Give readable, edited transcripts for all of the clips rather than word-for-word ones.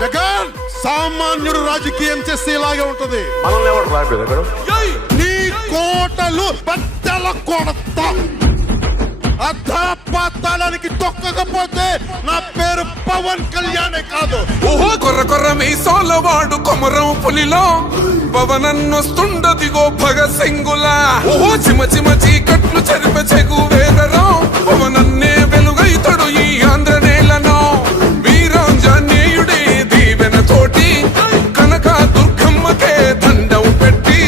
జగన్ సామాన్యుడు రాజకీయం చేస్తే ఇలాగే ఉంటది. మనల్ని ఎవరు రాయలేదు నీ కోటలు బద్దల కొడతా. అధాపాతాళానికి తొక్కకపోతే నా పేరు పవన్ కళ్యాణే కాదు. ఓహో కొర్ర కొర్ర మీ సోలవాడు కొమరం పులిలో పవనన్నొస్తుండదిగో భగత్ సింగులా. ఓహో చిమ చిమ చీకట్లు చెరిప చెగు వేదరం పవనన్నే వెలుగైతడు ఈ ఆంధ్ర నేలను. వీరాంజనేయుడే దీవెన తోటి కనక దుర్గమ్మకే దండం పెట్టి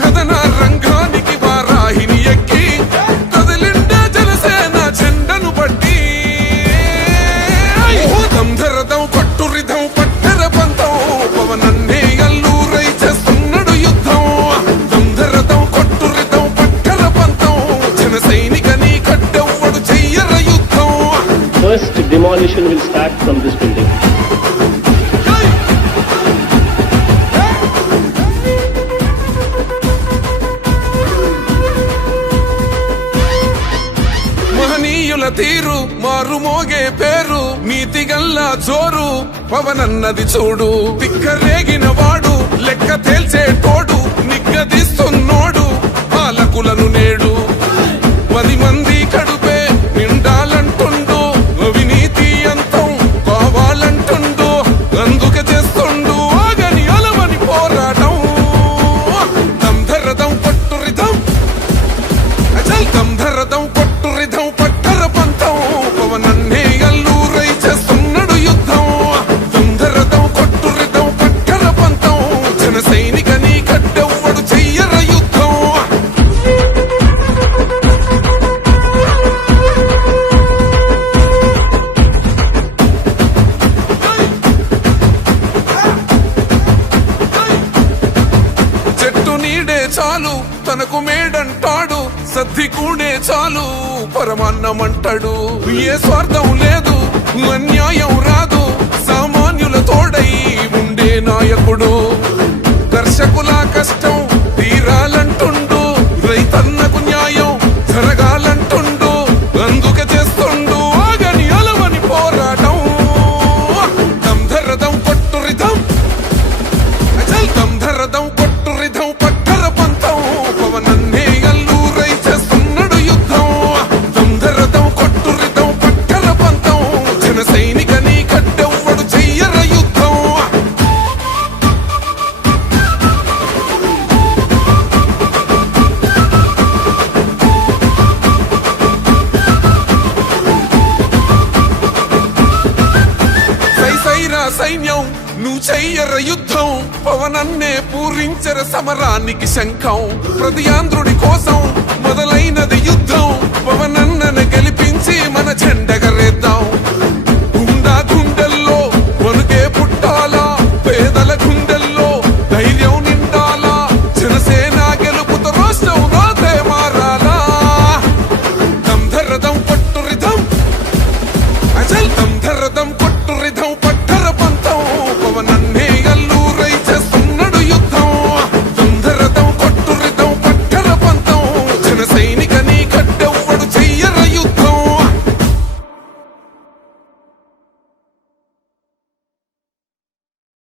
కథన రంగానికి వారాహిని ఎక్కి కదిలిండే జనసేన జెండను బట్టి. దంధరదం కొట్టురిదం పట్టర పంతం పవనన్నే అల్లూరై చేస్తున్నాడు యుద్ధం. దంధరదం కొట్టురిదం పట్టర పంతం జన సైనికని కట్టెవ్వడు చెయ్యర యుద్ధం. First demolition will start from this building. మహనీయుల తీరు మారుమోగే పేరు నీతిగల్లా జోరు పవనన్నది చూడు. తిక్కరేగిన వాడు లెక్క తేల్చేటోడు నిగ్గదీస్తున్నోడు పాలకులను నేడు. 10 మంది కడుపే నిండాలంటుండు అవినీతి అంతం కావాలంటుండు. అందుకే చేస్తుండు ఆగని అలవని పోరాటం. దంధరదం కొట్టురిదం అచల్ దంధరదం కొట్టురిదం పట్టర పంతం పవనన్నే అల్లూరై చేస్తున్నాడు యుద్ధం. దంధరదం కొట్టురిదం పట్టర పంతం జన సైనికని కట్టెవ్వడు చెయ్యర యుద్ధం. చెట్టు నీడే చాలు తనకు మేడంటాడు సద్ది కూడే చాలు పరమాన్నమంటాడు. ఏ స్వార్థం లేదు అన్యాయం రాదు సామాన్యుల తోడై ఉండే నాయకుడు. కర్షకుల కష్టం తీరాలంటుండు రైతన్నకు న్యాయం జరగాలంటుండు. అందుకే చేస్తుండు ఆగని అలవని పోరాటం. దంధరదం కొట్టురిదం అచల్ దంధరదం కొట్టురిదం పట్టర పంతం పవనన్నే అల్లూరై చేస్తున్నాడు యుద్ధం. దంధరదం కొట్టురిదం పట్టర పంతం జన సైనికని కట్టెవ్వడు చెయ్యర యుద్ధం. సైసైరా సైన్యం నువ్వు చెయ్యర యుద్ధం పవనన్నే పూరించర సమరానికి శంఖం. ప్రతి ఆంధ్రుడి కోసం మొదలైనది యుద్ధం పవన